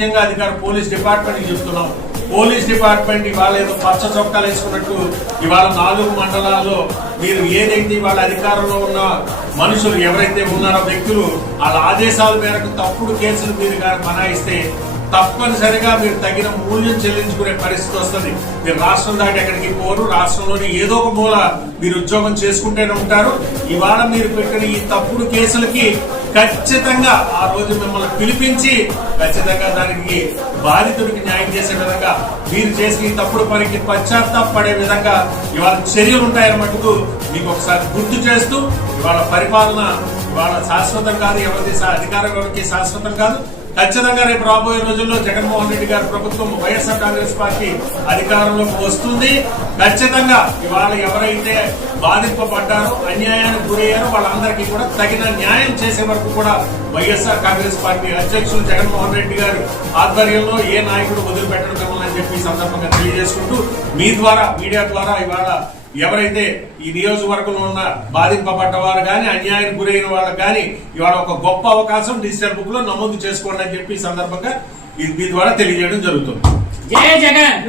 ముఖ్యంగా అధికార police department చెప్తున్నాం. పోలీస్ డిపార్ట్మెంట్ ఇవాళ ఏదో పచ్చ చొక్కాలు వేసుకున్నట్టు ఇవాళ నాలుగు మండలాల్లో మీరు ఏదైతే ఇవాళ అధికారంలో ఉన్న మనుషులు ఎవరైతే ఉన్నారో వ్యక్తులు వాళ్ళ ఆదేశాల మేరకు తప్పుడు కేసులు మీరు కానీ బనాయిస్తే తప్పనిసరిగా మీరు తగిన మూల్యం చెల్లించుకునే పరిస్థితి వస్తుంది. మీరు రాష్ట్రం దాటి ఎక్కడికి పోరు. రాష్ట్రంలోని ఏదో ఒక మూల మీరు ఉద్యోగం చేసుకుంటూనే ఉంటారు. ఇవాళ మీరు పెట్టిన ఈ తప్పుడు కేసులకి ఖచ్చితంగా ఆ రోజు మిమ్మల్ని పిలిపించి ఖచ్చితంగా దానికి బాధితుడికి న్యాయం చేసే విధంగా మీరు చేసిన ఈ తప్పుడు పనికి పశ్చాత్తాపడే విధంగా ఇవాళ చర్యలు ఉంటాయని మటుకు మీకు ఒకసారి గుర్తు చేస్తూ ఇవాళ పరిపాలన ఇవాళ శాశ్వతం కాదు ఎవరిది అధికారం ఎవరికి శాశ్వతం కాదు. ఖచ్చితంగా రేపు రాబోయే రోజుల్లో జగన్మోహన్ రెడ్డి గారి ప్రభుత్వం వైఎస్ఆర్ కాంగ్రెస్ పార్టీ అధికారంలోకి వస్తుంది. ఖచ్చితంగా ఇవాళ ఎవరైతే బాధింపబడ్డారో అన్యాయానికి గురయ్యారో వాళ్ళందరికీ కూడా తగిన న్యాయం చేసే వరకు కూడా వైఎస్ఆర్ కాంగ్రెస్ పార్టీ అధ్యక్షులు జగన్మోహన్ రెడ్డి గారి ఆధ్వర్యంలో ఏ నాయకుడు వదిలిపెట్టడం మిమ్మల్ని అని చెప్పి సందర్భంగా తెలియజేసుకుంటూ మీ ద్వారా మీడియా ద్వారా ఇవాళ ఎవరైతే ఈ నియోజకవర్గంలో ఉన్న బాధింపబడ్డ వారు కానీ అన్యాయానికి గురైన వాళ్ళకి కానీ ఇవాళ ఒక గొప్ప అవకాశం డిజిటల్ బుక్లో నమోదు చేసుకోండి అని చెప్పి ఈ సందర్భంగా ఇది మీ ద్వారా తెలియజేయడం జరుగుతుంది. జై జగన్!